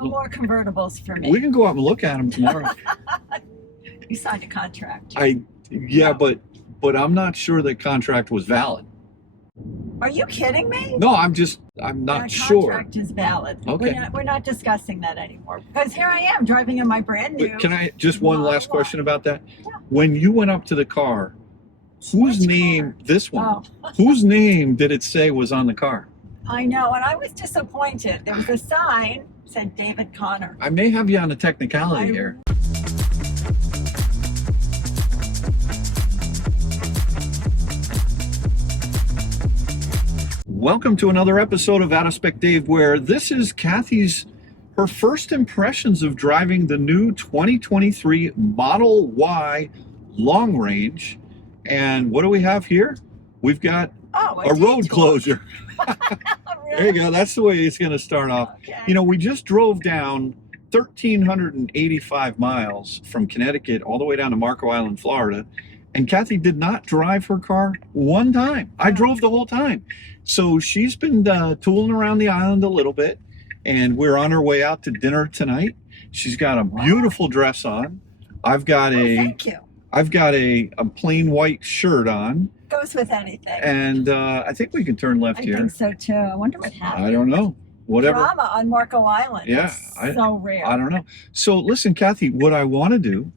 No more convertibles for me. We can go out and look at them tomorrow. You signed a contract. Yeah, but I'm not sure that contract was valid. Are you kidding me? No, I'm not That sure. contract is valid. Okay. We're not discussing that anymore because here I am driving in my brand new. But can I just one last question about that? Yeah. When you went up to the car, whose Which name? car? This one. Oh. Whose name did it say was on the car? I know, and I was disappointed. There was a sign that said David Connor. I may have you on a technicality here. Welcome to another episode of OUTOFDAVEBF, Dave, where this is Kathy's her first impressions of driving the new 2023 Model Y long range. And what do we have here? We've got a road closure. Really? There you go. That's the way it's going to start off. Okay. You know, we just drove down 1,385 miles from Connecticut all the way down to Marco Island, Florida. And Kathy did not drive her car one time. I drove the whole time. So she's been tooling around the island a little bit. And we're on our way out to dinner tonight. She's got a beautiful dress on. I've got thank you. I've got a plain white shirt on. Goes with anything. And I think we can turn left here. I think so too. I wonder what happened. I don't know. Whatever. Drama on Marco Island. Yeah. That's so rare. I don't know. So listen, Kathy, what I want to do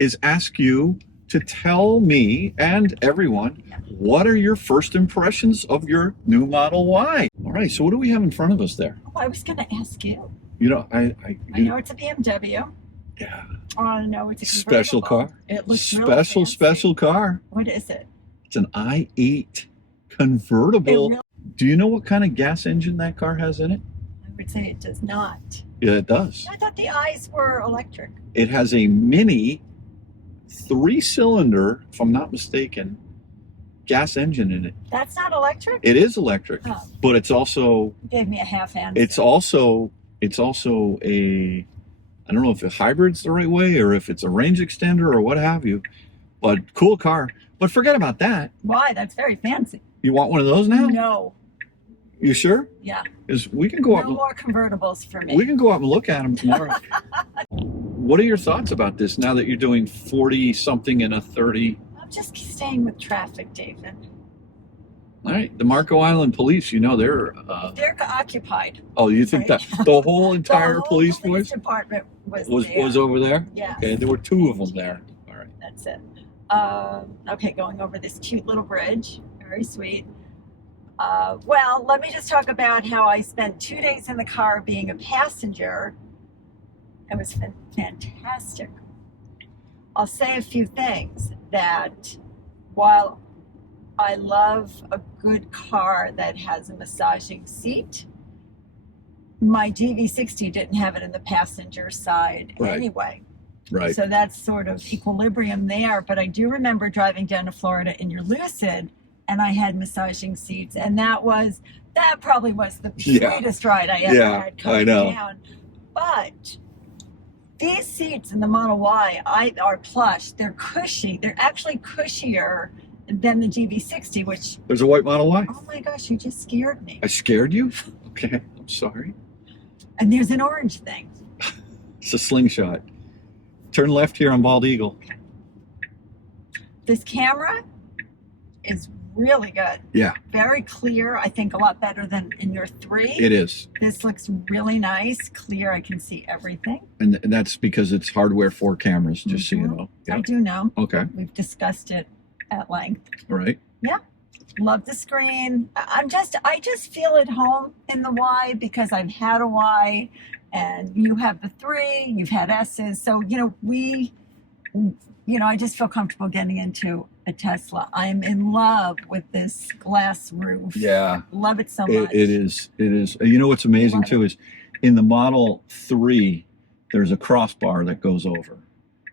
is ask you to tell me and everyone, what are your first impressions of your new Model Y? All right, so what do we have in front of us there? Oh, I was going to ask you. You know, I know it's a BMW. Yeah. Oh, no, it's a special car. It looks special car. What is it? It's an i8 convertible. Do you know what kind of gas engine that car has in it? I would say it does not. Yeah, it does. I thought the eyes were electric. It has a mini 3-cylinder, if I'm not mistaken, gas engine in it. That's not electric? It is electric, but it's also... You gave me a half answer. It's also a... I don't know if a hybrid's the right way or if it's a range extender or what have you, but cool car. But forget about that. Why? That's very fancy. You want one of those now? No. You sure? Yeah. Because we can go out. No more convertibles for me. We can go out and look at them tomorrow. What are your thoughts about this now that you're doing 40 something and a 30? I'm just staying with traffic, David. All right. The Marco Island police, you know, they're occupied. Oh, you think that the whole entire the whole police department was there. Was over there? Yeah. Okay, there were 2 of them there. All right. That's it. Okay, going over this cute little bridge. Very sweet. Well, let me just talk about how I spent 2 days in the car being a passenger. It was fantastic. I'll say a few things that while I love a good car that has a massaging seat, my GV60 didn't have it in the passenger side anyway. Right. So that's sort of equilibrium there. But I do remember driving down to Florida in your Lucid, and I had massaging seats, and that probably was the sweetest ride I ever had coming down. But these seats in the Model Y are plush. They're cushy. They're actually cushier than the GV60, which... There's a white Model Y? Oh my gosh, you just scared me. I scared you? Okay, I'm sorry. And there's an orange thing. It's a slingshot. Turn left here on Bald Eagle. Okay. This camera is really good. Yeah. Very clear. I think a lot better than in your 3. It is. This looks really nice. Clear. I can see everything. And that's because it's hardware 4 cameras, just so you know. Yeah. I do know. Okay. We've discussed it at length. All right. Yeah. Love the screen. I just feel at home in the Y because I've had a Y, and you have the 3, you've had S's. So, I just feel comfortable getting into a Tesla. I'm in love with this glass roof. Yeah. Love it so much. It is. You know what's amazing too is in the Model 3, there's a crossbar that goes over.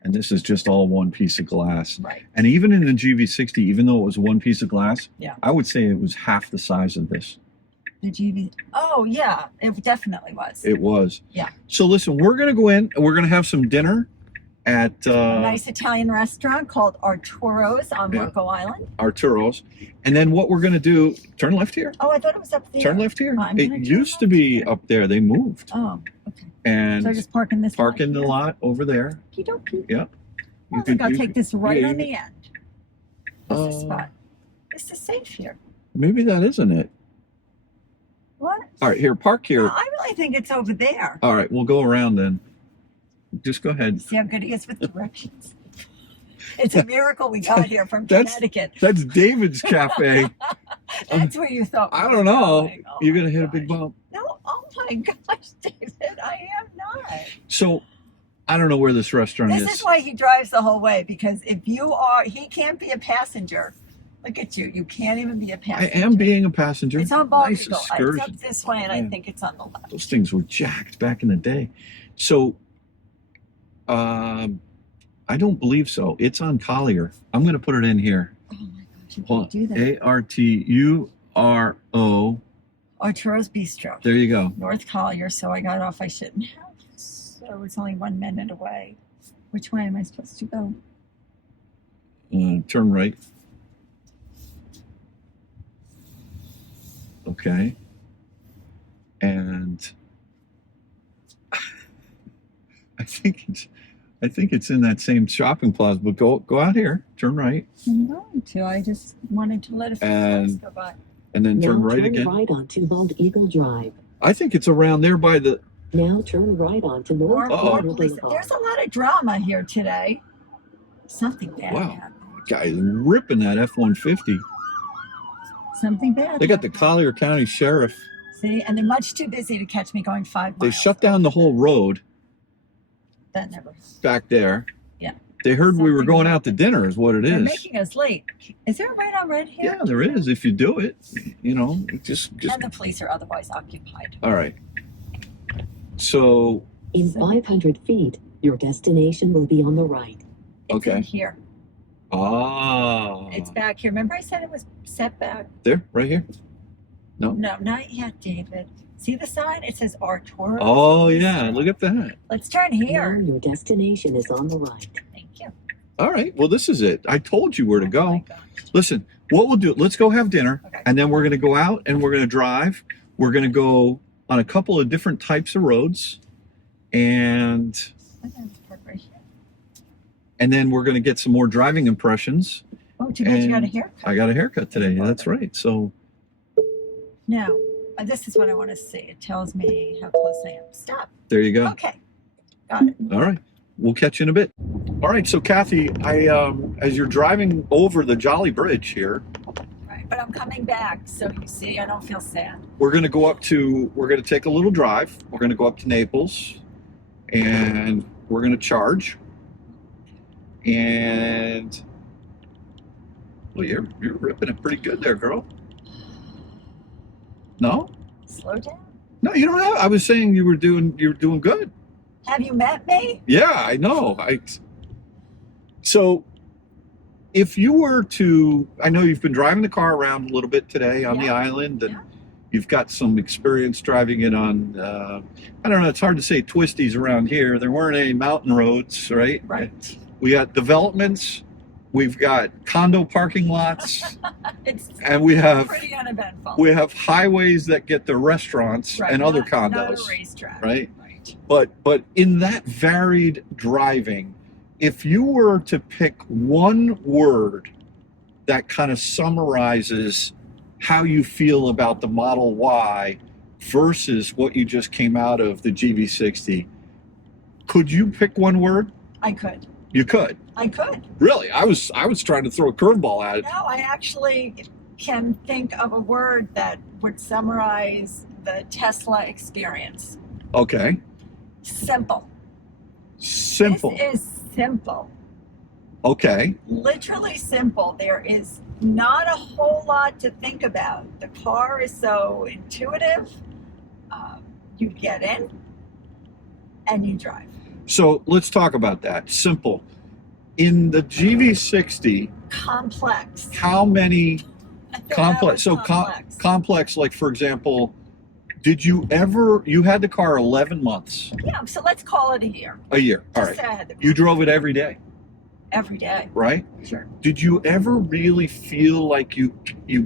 And this is just all one piece of glass. Right. And even in the GV60, even though it was one piece of glass, yeah, I would say it was half the size of this. The GV. Oh, yeah. It definitely was. It was. Yeah. So listen, we're going to go in and we're going to have some dinner. at a nice Italian restaurant called Arturo's on Marco Island. Arturo's. And then what we're going to do, turn left here. Oh, I thought it was up there. Turn left here. Oh, It used to be up there. They moved. Oh, okay. And So I just park in this park in the lot over there. Okey-dokey. Yep. I think I'll take this right on the end. This is Uh, spot. This is safe here. Maybe that isn't it. What? All right, here, park here. No, I really think it's over there. All right, we'll go around then. Just go ahead. See how good he is with directions. It's a miracle we got here from That's- Connecticut. That's David's Cafe. That's where you thought. I we don't were know. going. Oh You're my going to hit a big gosh. bump. No, oh my gosh, David, I am not. So, I don't know where this restaurant This is why he drives the whole way, because if you are, he can't be a passenger. Look at you. You can't even be a I passenger. am being a passenger. It's on Bald Nice Eagle. It's excursion. up this way, and I Yeah. think it's on the left. Those things were jacked back in the day. So, I don't believe so. It's on Collier. I'm going to put it in here. Oh my gosh, you Hold can't do that. Arturo. Arturo's Bistro, There you go. North Collier. So I got off. I shouldn't have. So it's only 1 minute away. Which way am I supposed to go? Turn right. Okay. And I think it's in that same shopping plaza. But go out here. Turn right, I'm going to. I just wanted to let a few cars go by. and then turn Now right turn again. right onto Bald Eagle Drive. I think it's around there by the. Now turn right onto More, North Uh-oh. more Eagle police. Boulevard. There's a lot of drama here today. Something bad Wow. happened. Guy ripping that F-150. Something bad. They got the happened. Collier County Sheriff. See, and they're much too busy to catch me going 5 miles. They shut down the whole road That never happened. back there. Yeah. They heard we were Something going out to dinner, is what it They're is. making us late. Is there a red on red here? Yeah, there is. If you do it, you know, just. And the police are otherwise occupied. All right. So, In 500 feet, your destination will be on the right. It's Okay. in here. ah, It's back here. Remember I said it was set back? there, right here. No, not yet, David. See the sign? It says Arturo. Oh yeah, look at that. Let's turn Now here. your destination is on the right. Thank you. All right. Well, this is it. I told you where to Oh go. my gosh. Listen, what we'll do? Let's go have dinner, Okay. and then we're going to go out and we're going to drive. We're going to go on a couple of different types of roads, and I'm gonna park right here. then we're going to get some more driving impressions. Oh, too bad you got a And haircut. I got a haircut today. That's right. So, Now, this is what I want to see. It tells me how close I am. Stop. there you go. Okay. Got it. All right. We'll catch you in a bit. All right. So, Kathy, as you're driving over the Jolly Bridge here, Right. But I'm coming back, so you see, I don't feel sad. we're going to take a little drive. We're going to go up to Naples, and we're going to charge. And, well, you're ripping it pretty good there, girl. No? Slow down. No, you don't have. I was saying you were doing good. Have you met me? Yeah, I know. So if you were to, I know you've been driving the car around a little bit today on the Yeah. island, and Yeah. you've got some experience driving it on, I don't know, it's hard to say twisties around here. There weren't any mountain roads, right? Right. We got developments, we've got condo parking lots, It's and we have pretty uneventful. highways that get to restaurants Right, and other not condos. a racetrack. right? Right. But in that varied driving, if you were to pick one word that kind of summarizes how you feel about the Model Y versus what you just came out of the GV60, could you pick one word? I could. You could. I could. Really? I was trying to throw a curveball at it. No, I actually can think of a word that would summarize the Tesla experience. Okay. Simple. Simple. This is simple. Okay. Literally simple. There is not a whole lot to think about. The car is so intuitive. You get in and you drive. So let's talk about that. Simple. In the GV60, Complex. how many That complex? was So complex. complex, like for example, Did you ever, you had the car 11 months, Yeah, so let's call it a year. a year. All Just right. say I had the car You drove it every day, every day. right? Sure. Did you ever really feel like you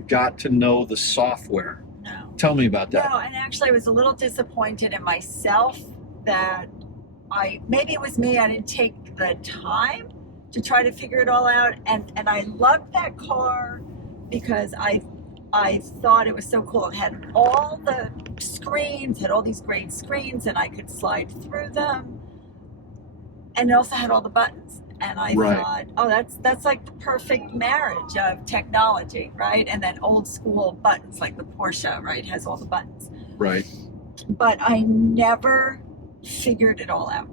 got to know the software? No. Tell me about that. No, and actually I was a little disappointed in myself that maybe it was me, I didn't take the time to try to figure it all out. And I loved that car because I thought it was so cool. It had all the screens, had all these great screens, and I could slide through them. And it also had all the buttons. And I Right. thought, oh, that's like the perfect marriage of technology, right? And then old school buttons, like the Porsche, right, has all the buttons. Right. But I never figured it all out.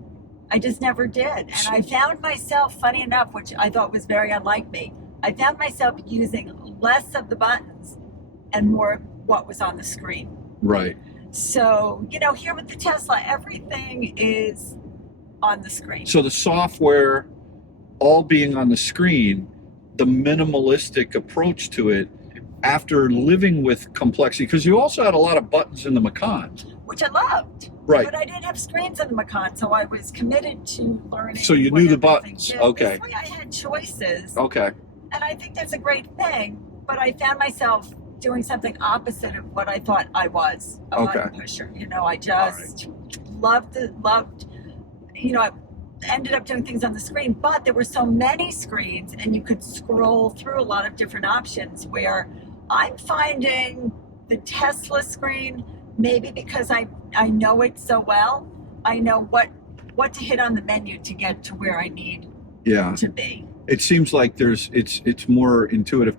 I just never did. And I found myself, funny enough, which I thought was very unlike me, I found myself using less of the buttons and more of what was on the screen. Right. So, here with the Tesla, everything is on the screen. So the software all being on the screen, the minimalistic approach to it after living with complexity, because you also had a lot of buttons in the Macan. Which I loved. Right. But I didn't have screens in the Macan, so I was committed to learning. So you what knew the everything buttons. did. Okay. This way I had choices. Okay. And I think that's a great thing, but I found myself doing something opposite of what I thought I was, a button pusher. I just loved, I ended up doing things on the screen, but there were so many screens and you could scroll through a lot of different options, where I'm finding the Tesla screen, maybe because I know it so well, I know what to hit on the menu to get to where I need to be. It seems like it's more intuitive.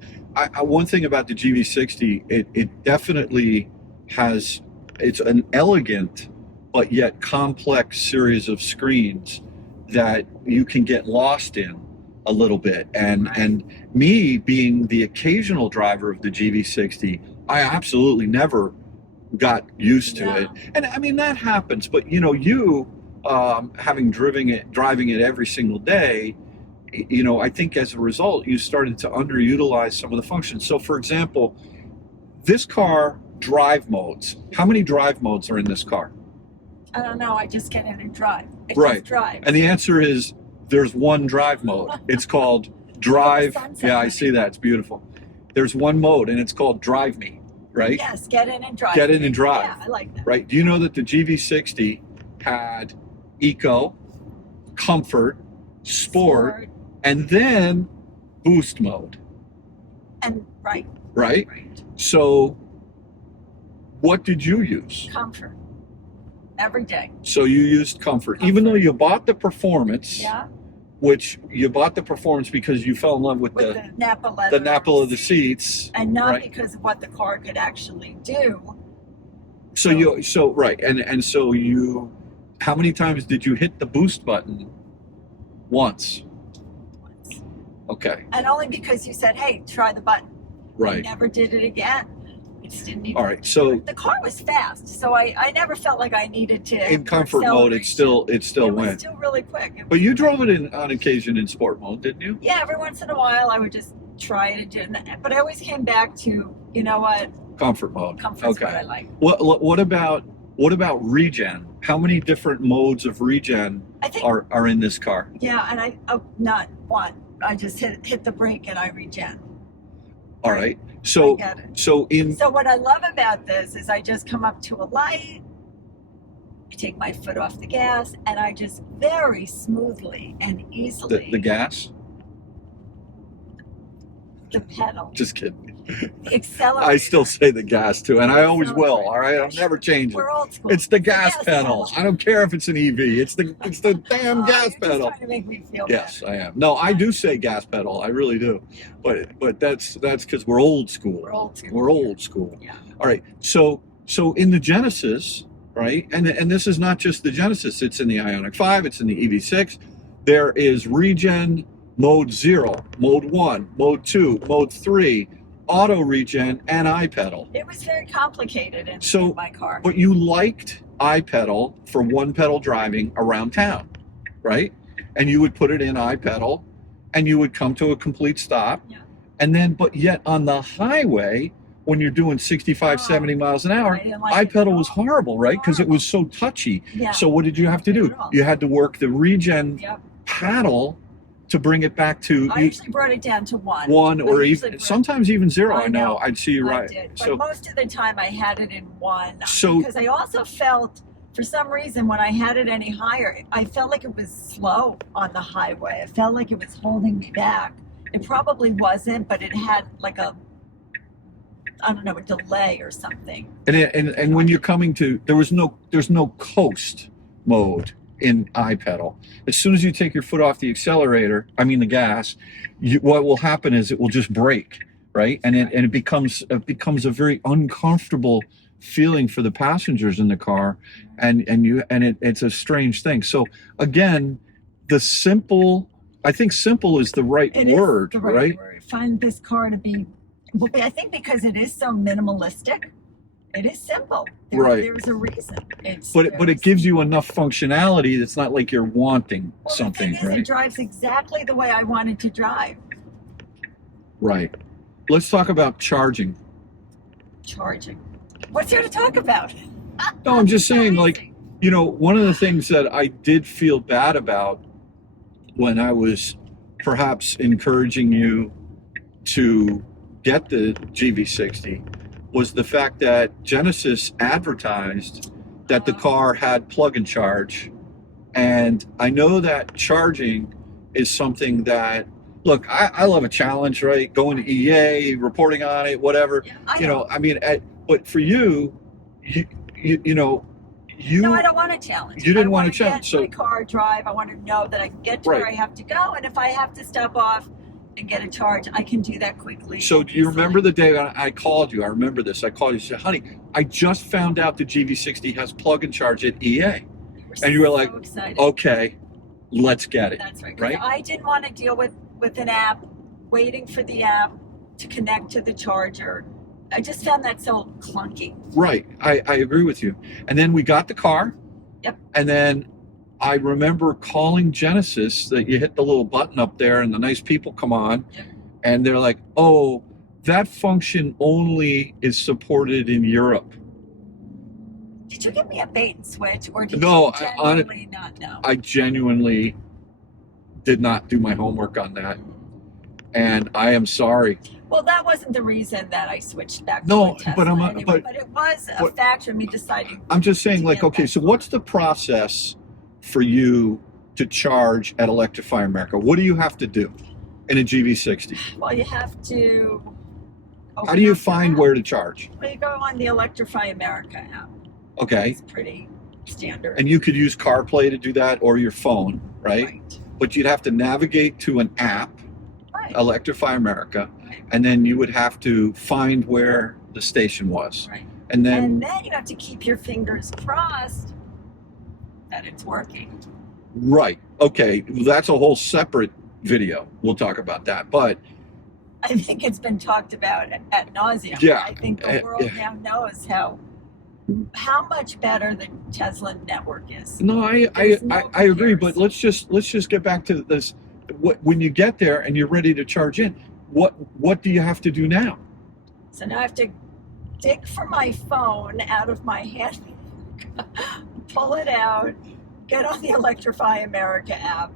One thing about the GV60, it definitely has, it's an elegant but yet complex series of screens that you can get lost in a little bit. And me being the occasional driver of the GV60, I absolutely never got used to it. And I mean, that happens, but you having driving it every single day, I think as a result, you started to underutilize some of the functions. So for example, this car, drive modes, how many drive modes are in this car? I don't know, I just get in and drive. It Right. just drives. And the answer is there's one drive mode. It's called drive. Yeah, I see that. It's beautiful. There's one mode and it's called drive me, right? Yes, get in and drive. Get in and drive. Yeah, I like that. Right. Do you know that the GV60 had eco, comfort, sport, and then boost mode? And right. Right? So what did you use? Comfort. Every day. So you used comfort. Even though you bought the performance, Yeah. which you bought the performance because you fell in love with With the Napa leather. the Napa of the seats. And not right? because of what the car could actually do. So you how many times did you hit the boost button? Once. Okay. And only because you said, hey, try the button. I Right. never did it again. It just didn't even. All right. So The car was fast, so I never felt like I needed to. in comfort mode, it still It was went. still really quick. But you drove it on occasion in sport mode, didn't you? Yeah, every once in a while I would just try it and do it. But I always came back to, you know what, Comfort mode. comfort's what I like. What about regen? How many different modes of regen I think, are in this car? yeah, and not one. I just hit the brake and I regen. All right. So I get it. so So what I love about this is I just come up to a light, I take my foot off the gas, and I just very smoothly and easily the gas? the pedal, Just kidding. the accelerator. I still say the gas too, and I always will. All right, I'm never changing. We're old school. It's the gas pedal. I don't care if it's an EV. It's the damn Oh, gas you're just pedal. trying to make me feel Yes, better. I am. No, I do say gas pedal. I really do. But that's because we're old school. We're old school. We're old school. Yeah. All right. So in the Genesis, right? And this is not just the Genesis. It's in the Ioniq 5. It's in the EV6. There is regen mode 0, mode 1, mode 2, mode 3, auto regen, and iPedal. It was very complicated in So, my car. but you liked iPedal for one pedal driving around town, right? And you would put it in iPedal and you would come to a complete stop. Yeah. And then, but yet on the highway, when you're doing 65, 70 miles an hour, I didn't like it at iPedal was all. horrible, right? Because it was so touchy. Yeah. So what did you have to do? Not at all. You had to work the regen Yep. paddle to bring it back to I usually brought it down to one. one, or I usually even brought- sometimes even zero. I I know. know. I'd see you I right. did, but So most of the time I had it in one. So- because I also felt, for some reason, when I had it any higher, I felt like it was slow on the highway. I felt like it was holding me back. It probably wasn't, but it had like a, I don't know, a delay or something. and when you're coming to, there's no coast mode in iPedal. As soon as you take your foot off the accelerator, I mean the gas, what will happen is it will just brake, right? And it becomes a very uncomfortable feeling for the passengers in the car, and it's a strange thing. So again, I think simple is the right It is word, the right? word. Find this car to be, well, I think because it is so minimalistic, it is simple. Right. There's a reason. But it gives you enough functionality that's not like you're wanting well, something, the thing is, right? it drives exactly the way I wanted to drive. Right. Let's talk about charging. Charging. What's there to talk about? No, I'm just saying, like, Amazing. you know, one of the things that I did feel bad about when I was perhaps encouraging you to get the GV60 was the fact that Genesis advertised that the car had plug and charge. And I know that charging is something that, look, I love a challenge, right? Going to EA, reporting on it, whatever. Yeah, I You know, I mean, but for you know, no, I don't want a challenge. You didn't I want a want to challenge, Get so- my car, drive. I want to know that I can get to Right. where I have to go, and if I have to stop off and get a charge, I can do that quickly. So do you easily. remember the day I called you? I remember this. I called you and said, honey, I just found out the GV60 has plug and charge at EA. And you were so like, excited. Okay, let's get it. That's right. 'Cause right? I didn't want to deal with an app, waiting for the app to connect to the charger. I just found that so clunky. Right. I agree with you. And then we got the car. Yep. And then I remember calling Genesis that you hit the little button up there and the nice people come on. Yep. And they're like, oh, that function only is supported in Europe. Did you give me a bait and switch, or did No, you genuinely not know? I genuinely did not do my homework on that. And I am sorry. Well, that wasn't the reason that I switched back No, to a Tesla but I'm- anyway, but- it was a but- factor in me deciding. I'm just saying, to like, get okay, that so car. what's the process for you to charge at Electrify America? What do you have to do in a GV60? Well, you have to. How do you open up the find app. where to charge? Well, you go on the Electrify America app. Okay. It's pretty standard. And you could use CarPlay to do that, or your phone, right? But you'd have to navigate to an app, Right. Electrify America, and then you would have to find where the station was. Right. And then, And then you have to keep your fingers crossed that it's working. right, okay, that's a whole separate video. We'll talk about that. But I think it's been talked about at nauseum. Yeah. I think the world Yeah. now knows how much better the Tesla network is. no, I There's no agree. But comparison. let's just get back to this. When you get there and you're ready to charge in, what do you have to do now? So now I have to dig for my phone out of my hand, pull it out, get on the Electrify America app,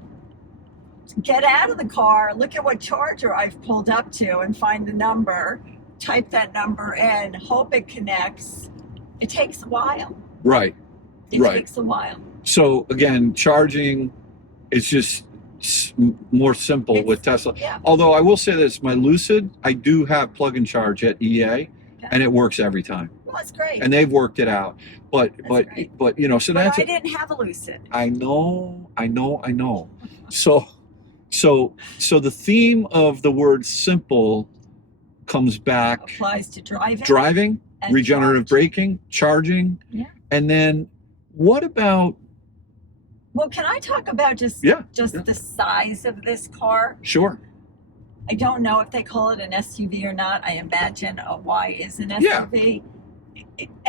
get out of the car, look at what charger I've pulled up to and find the number, type that number in, hope it connects. It takes a while. Right. It Right. takes a while. So again, charging is just more simple It's- with Tesla. Yeah. Although I will say this, my Lucid, I do have plug and charge at EA, Okay. and it works every time. Well, that's great. And they've worked it out. But great. you know, so but that's I didn't have a Lucid. I know. So the theme of the word simple comes back: Applies to driving. driving, and regenerative charge. braking, charging, Yeah. and then what about? Well, can I talk about just Yeah. the size of this car? Sure. I don't know if they call it an SUV or not. I imagine a Y is an Yeah. SUV.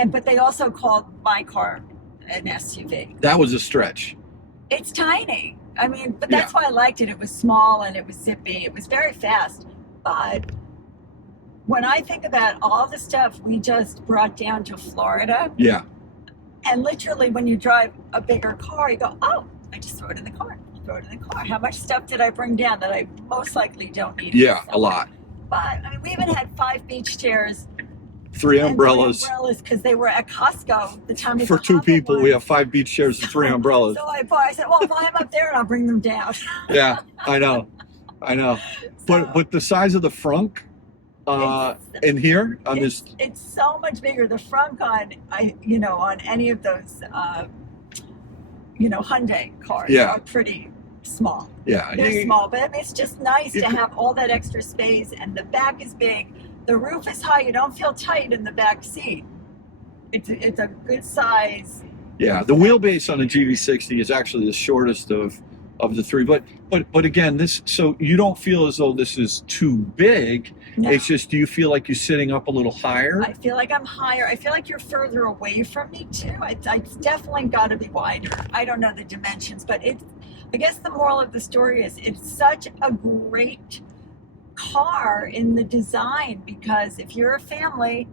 But they also called my car an SUV. That was a stretch. It's tiny. I mean, but that's why I liked it. It was small and it was zippy. It was very fast. But when I think about all the stuff we just brought down to Florida, Yeah. and literally when you drive a bigger car, you go, oh, I just throw it in the car. Throw it in the car. How much stuff did I bring down that I most likely don't need? Yeah, a lot. But I mean, we even had 5 beach chairs, 3 umbrellas. 3 umbrellas because they were at Costco. The Tommy For 2 Bahama people, we ones. have 5 beach chairs and 3 umbrellas. So I said, well, buy them up there and I'll bring them down. Yeah, I know. But the size of the Frunk in here on this, it's so much bigger. The Frunk on any of those Hyundai cars are pretty small. yeah, They're small, but I mean, it's just nice to have all that extra space, and the back is big. The roof is high. You don't feel tight in the back seat. It's a good size. Yeah, the wheelbase on the GV60 is actually the shortest of the 3. But again, so you don't feel as though this is too big. No. It's just, do you feel like you're sitting up a little higher? I feel like I'm higher. I feel like you're further away from me too. It's definitely got to be wider. I don't know the dimensions, but I guess the moral of the story is it's such a great car in the design, because if you're a family,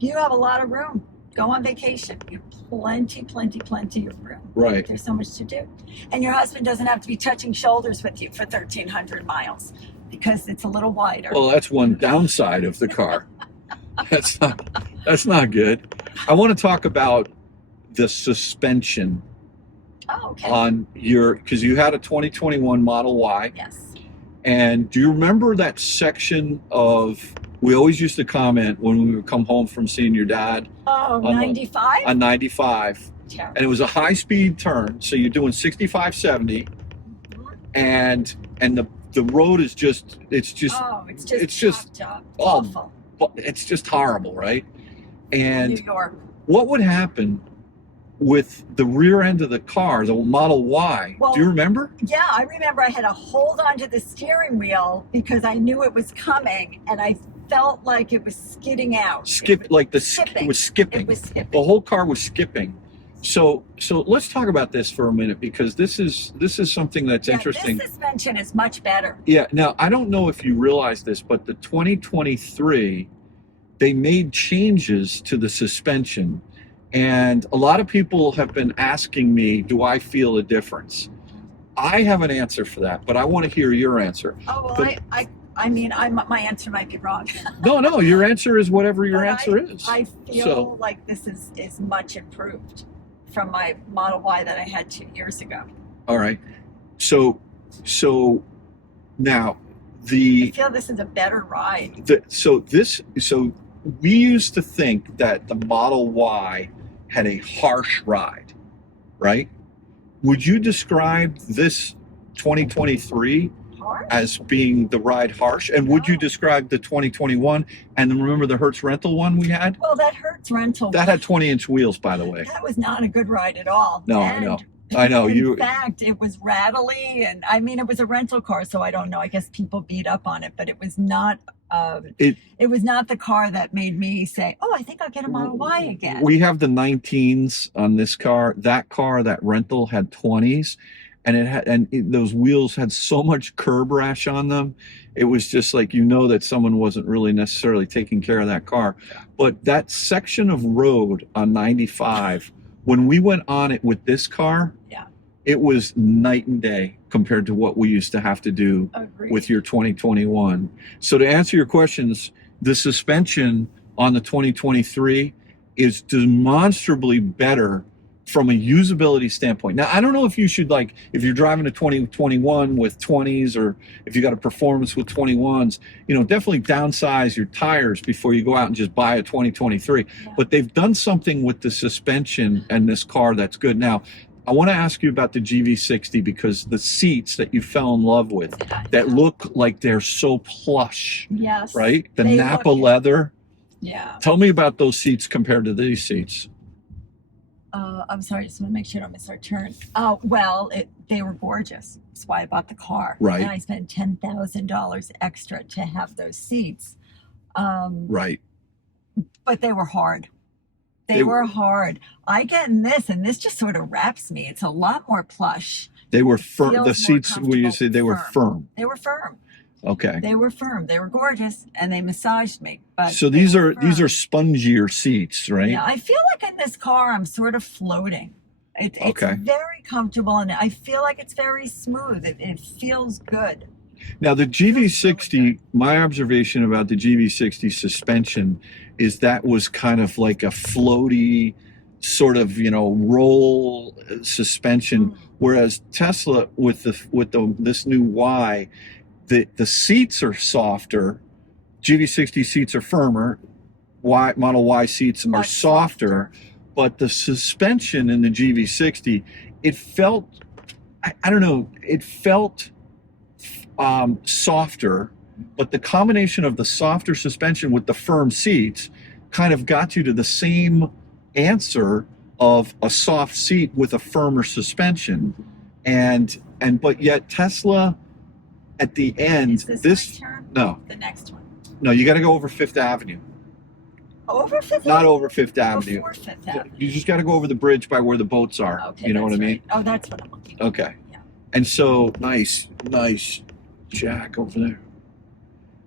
you have a lot of room. Go on vacation. You have plenty of room. Right. There's so much to do. And your husband doesn't have to be touching shoulders with you for 1,300 miles because it's a little wider. Well, that's one downside of the car. That's not good. I want to talk about the suspension okay. on because you had a 2021 Model Y. Yes. And do you remember that section we always used to comment when we would come home from seeing your dad? Oh, 95? On 95. Terrible. And it was a high-speed turn, so you're doing 65, 70, and the road is just awful. It's just horrible, right? And New York. what would happen with the rear end of the car, the Model Y? Well, do you remember? Yeah, I remember I had to hold onto the steering wheel because I knew it was coming, and I felt like it was skidding out. It was skipping. The whole car was skipping. So let's talk about this for a minute, because this is something that's interesting. This suspension is much better. Yeah. Now, I don't know if you realize this, but the 2023, they made changes to the suspension, and a lot of people have been asking me, do I feel a difference? I have an answer for that, but I want to hear your answer. Oh, well, my answer might be wrong. No, your answer is whatever your answer is. I feel like this is much improved from my Model Y that I had 2 years ago. All right. So now I feel this is a better ride. So we used to think that the Model Y had a harsh ride, right? Would you describe this 2023 as being the ride harsh? And would you describe the 2021, and then remember the Hertz rental one we had? Well, that Hertz rental. That had 20-inch wheels, by the way. That was not a good ride at all. No, I know. In fact, it was rattly, and I mean, it was a rental car, so I don't know. I guess people beat up on it, but it was not. It was not the car that made me say, "Oh, I think I'll get a Model Y again." We have the 19s on this car. That rental had 20s, and those wheels had so much curb rash on them. It was just like, that someone wasn't really necessarily taking care of that car. But that section of road on 95, when we went on it with this car, it was night and day compared to what we used to have to do with your 2021. So to answer your questions, the suspension on the 2023 is demonstrably better from a usability standpoint. Now, I don't know if you should, if you're driving a 2021 with 20s, or if you got a performance with 21s, definitely downsize your tires before you go out and just buy a 2023. Yeah. But they've done something with the suspension and this car that's good. Now, I want to ask you about the GV60, because the seats that you fell in love with that look like they're so plush. Yes. Right? The Napa leather. Yeah. Tell me about those seats compared to these seats. I'm sorry, just want to make sure I don't miss our turn. They were gorgeous. That's why I bought the car. Right. And I spent $10,000 extra to have those seats. Right. But they were hard. They were hard. I get in this, and this just sort of wraps me. It's a lot more plush. They were firm. The seats, you say they were firm. They were firm. Okay. They were firm. They were gorgeous, and they massaged me. But So they these were are firm. spongier seats, right? Yeah, I feel like in this car I'm sort of floating. It's Okay. very comfortable, and I feel like it's very smooth. It feels good. Now the GV60, really my observation about the GV60 suspension is that was kind of like a floaty sort of, roll suspension, whereas Tesla with this new Y, the seats are softer. GV60 seats are firmer. Model Y seats are Much softer, but the suspension in the GV60, it felt, I don't know, it felt softer, but the combination of the softer suspension with the firm seats kind of got you to the same answer of a soft seat with a firmer suspension. But yet Tesla at the end, Is this my turn? no, The next one. no, you got to go over Fifth Avenue. Over Fifth Not Avenue? over Fifth Avenue. Before Fifth Avenue. You just got to go over the bridge by where the boats are. Okay, you know what I that's mean? right. Oh, that's what I'm looking for. Okay. Yeah. And so nice jack over there.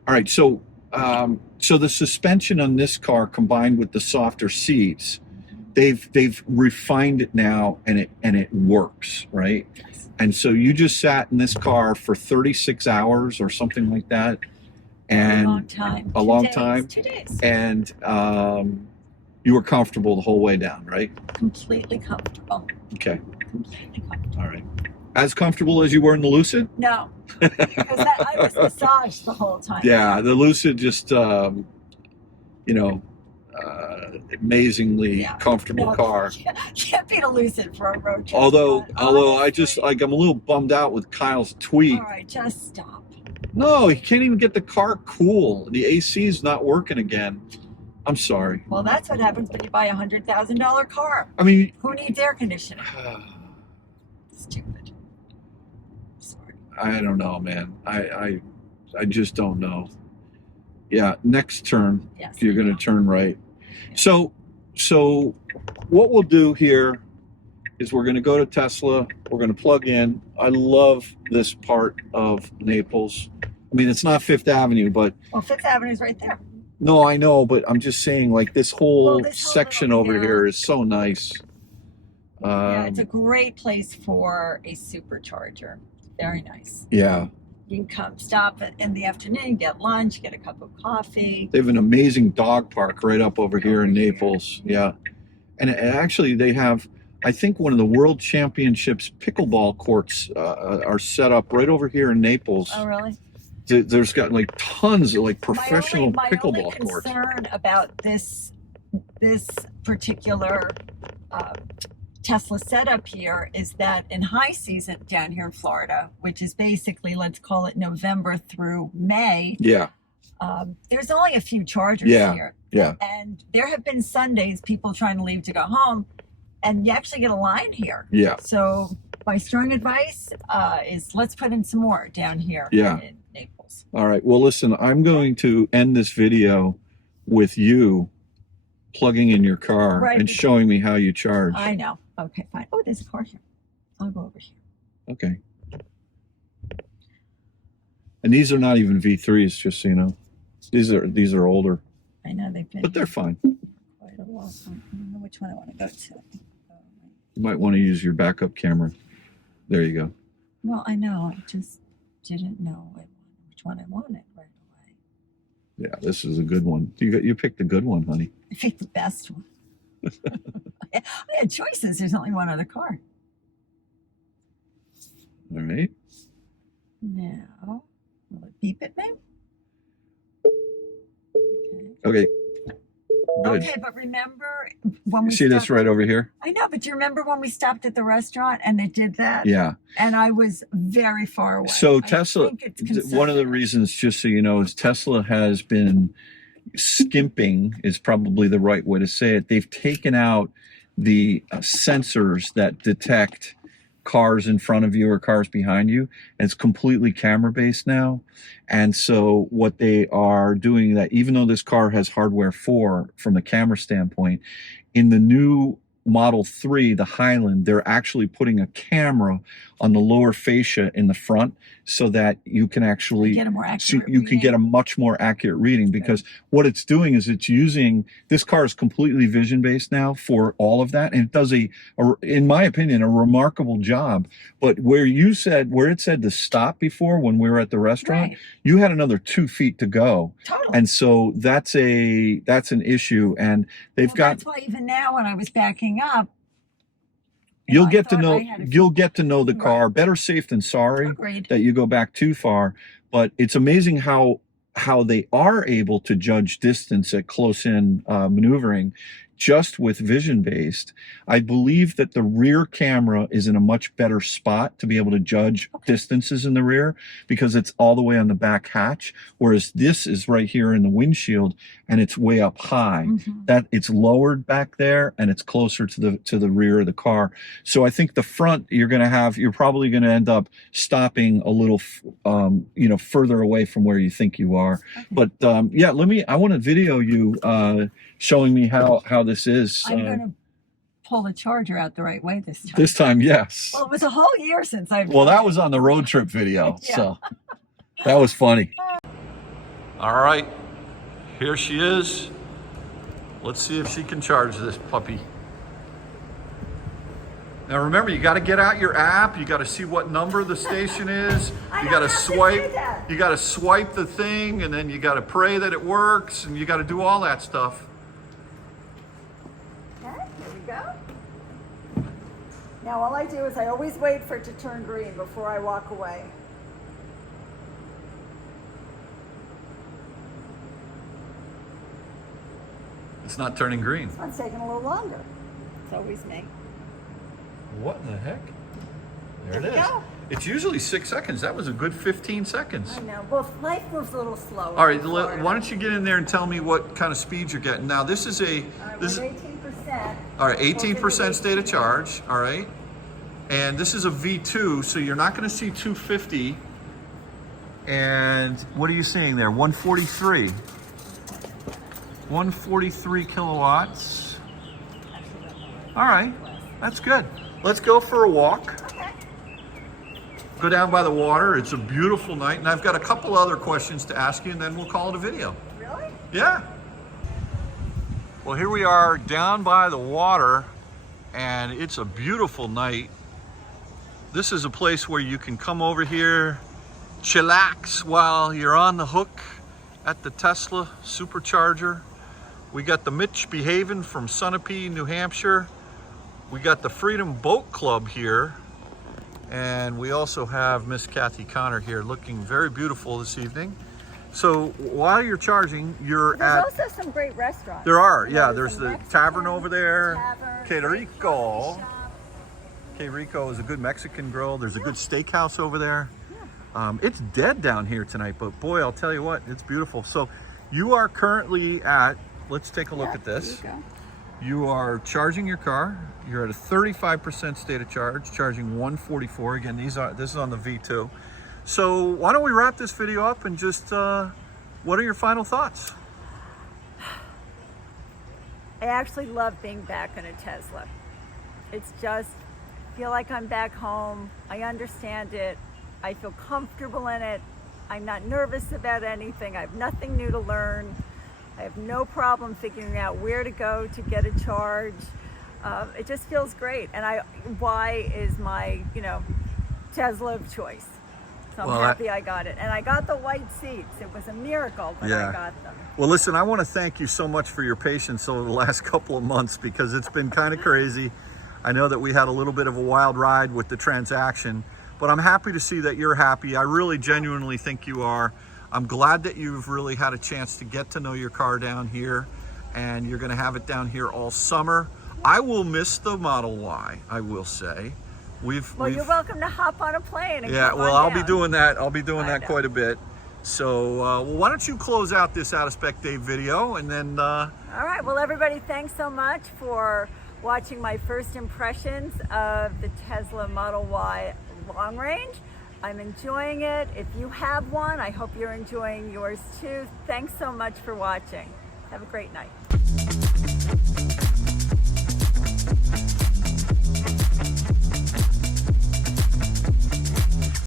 All right, so the suspension on this car combined with the softer seats, they've refined it now, and it works, right? Yes. And so you just sat in this car for 36 hours or something like that, and a long time. a long time. 2 days. And you were comfortable the whole way down, right? Completely comfortable. Okay. Completely comfortable. All right. As comfortable as you were in the Lucid? No, because I was massaged the whole time. Yeah, the Lucid just, amazingly comfortable car. Can't beat a Lucid for a road trip. Although but I honestly- just I'm a little bummed out with Kyle's tweet. All right, just stop. No, he can't even get the car cool. The AC is not working again. I'm sorry. Well, that's what happens when you buy $100,000 car. I mean, Who needs air conditioning? Stupid. Sorry. I don't know, man. I just don't know. Yeah, next turn. Yes. You're going to turn right. So what we'll do here is we're going to go to Tesla. We're going to plug in. I love this part of Naples. I mean, it's not Fifth Avenue, but Well, Fifth Avenue's right there. no, I know, but I'm just saying, like, this whole This whole section little over area. here is so nice. Yeah, it's a great place for a supercharger. Very nice. Yeah. You can come stop in the afternoon, get lunch, get a cup of coffee. They have an amazing dog park right up over here in Over here. Naples. Yeah. And actually, they have, I think, one of the World Championships pickleball courts are set up right over here in Naples. Oh, really? There's got like tons of like professional my pickleball only courts. concern about this particular Tesla setup here is that in high season down here in Florida, which is basically, let's call it November through May, Yeah. there's only a few chargers Yeah. here. Yeah. And there have been Sundays, people trying to leave to go home, and you actually get a line here. Yeah. So my strong advice is let's put in some more down here Yeah. in Naples. All right. Well, listen, I'm going to end this video with you plugging in your car Right. and showing me how you charge. I know. Okay, fine. Oh, there's a car here. I'll go over here. Okay. And these are not even V3s, just so you know. These are older, I know they've been but they're fine. quite a while. So I don't know which one I want to go to. You might want to use your backup camera. There you go. Well, I know. I just didn't know which one I wanted right away. Yeah, this is a good one. You picked a good one, honey. I picked the best one. I had choices. There's only one other car. All right. Now, will it beep at me? Okay. Okay. Good. Okay, but remember when You we see this stopped- right over here? I know, but do you remember when we stopped at the restaurant and they did that? Yeah. And I was very far away. So I Tesla, think it's one of the conservative. reasons, just so you know, is Tesla has been skimping, is probably the right way to say it. They've taken out the sensors that detect cars in front of you or cars behind you. And it's completely camera based now. And so what they are doing, that even though this car has hardware 4 from the camera standpoint, in the new Model 3, the Highland, they're actually putting a camera on the lower fascia in the front so that you can actually Get a more accurate you can get a reading. much more accurate reading, because what it's doing is it's using, this car is completely vision based now for all of that, and it does in my opinion, a remarkable job. But where it said to stop before when we were at the restaurant, Right. you had another 2 feet to go. Totally. And so that's an issue, and they've Well, got, that's why even now when I was backing up, you'll I get to thought know I had a few- the car. Better safe than sorry Agreed. that you go back too far. But it's amazing how they are able to judge distance at close in maneuvering just with vision based. I believe that the rear camera is in a much better spot to be able to judge distances in the rear, because it's all the way on the back hatch, whereas this is right here in the windshield and it's way up high. That it's lowered back there and it's closer to the rear of the car. So I think the front, you're probably going to end up stopping a little further away from where you think you are. But yeah, I want to video you showing me how this is. I'm going to pull the charger out the right way this time. This time, yes. Well, it was a whole year since I've. Well, that was on the road trip video, Yeah. so that was funny. All right, here she is. Let's see if she can charge this puppy. Now remember, you got to get out your app. You got to see what number the station is. You got to swipe. You got to swipe the thing, and then you got to pray that it works, and you got to do all that stuff. Okay, here we go. Now all I do is I always wait for it to turn green before I walk away. It's not turning green. This one's taking a little longer. It's always me. What in the heck? There There it we is. go. It's usually 6 seconds. That was a good 15 seconds. I know. Well, life moves a little slower. All right, in Florida. why don't you get in there and tell me what kind of speed you're getting. Now, this is All right, this is, we're at 18%. all right, 18% Closer to state of 18. charge, all right? And this is a V2, so you're not gonna see 250. And what are you seeing there? 143. 143 kilowatts. All right, that's good. Let's go for a walk. Okay. Go down by the water. It's a beautiful night, and I've got a couple other questions to ask you, and then we'll call it a video. Really? Yeah. Well, here we are down by the water, and it's a beautiful night. This is a place where you can come over here, chillax while you're on the hook at the Tesla supercharger. We got the Mitch Behaven from Sunapee, New Hampshire. We got the Freedom Boat Club here. And we also have Miss Kathy Connor here, looking very beautiful this evening. So while you're charging, you're There's at... also some great restaurants. There are, You yeah. know, There's the Mexican tavern over there. tavern, Que great Rico. coffee shop. Que Rico is a good Mexican grill. There's a good steakhouse over there. It's dead down here tonight, but boy, I'll tell you what, it's beautiful. So you are currently at, let's take a look at this. There you go. You are charging your car. You're at a 35% state of charge, charging 144. Again, this is on the V2. So why don't we wrap this video up and just, what are your final thoughts? I actually love being back in a Tesla. It's just, I feel like I'm back home. I understand it. I feel comfortable in it. I'm not nervous about anything. I have nothing new to learn. I have no problem figuring out where to go to get a charge. It just feels great. And Y is my, Tesla of choice. So I'm happy I got it. And I got the white seats. It was a miracle, but I got them. Well, listen, I want to thank you so much for your patience over the last couple of months, because it's been kind of crazy. I know that we had a little bit of a wild ride with the transaction, but I'm happy to see that you're happy. I really genuinely think you are. I'm glad that you've really had a chance to get to know your car down here, and you're going to have it down here all summer. I will miss the Model Y, I will say. Well, you're welcome to hop on a plane and yeah, come well, on I'll be down. doing that. I'll be doing that know. quite a bit. So, well, why don't you close out this Out of Spec Dave video, and then... All right. Well, everybody, thanks so much for watching my first impressions of the Tesla Model Y long range. I'm enjoying it. If you have one, I hope you're enjoying yours too. Thanks so much for watching. Have a great night.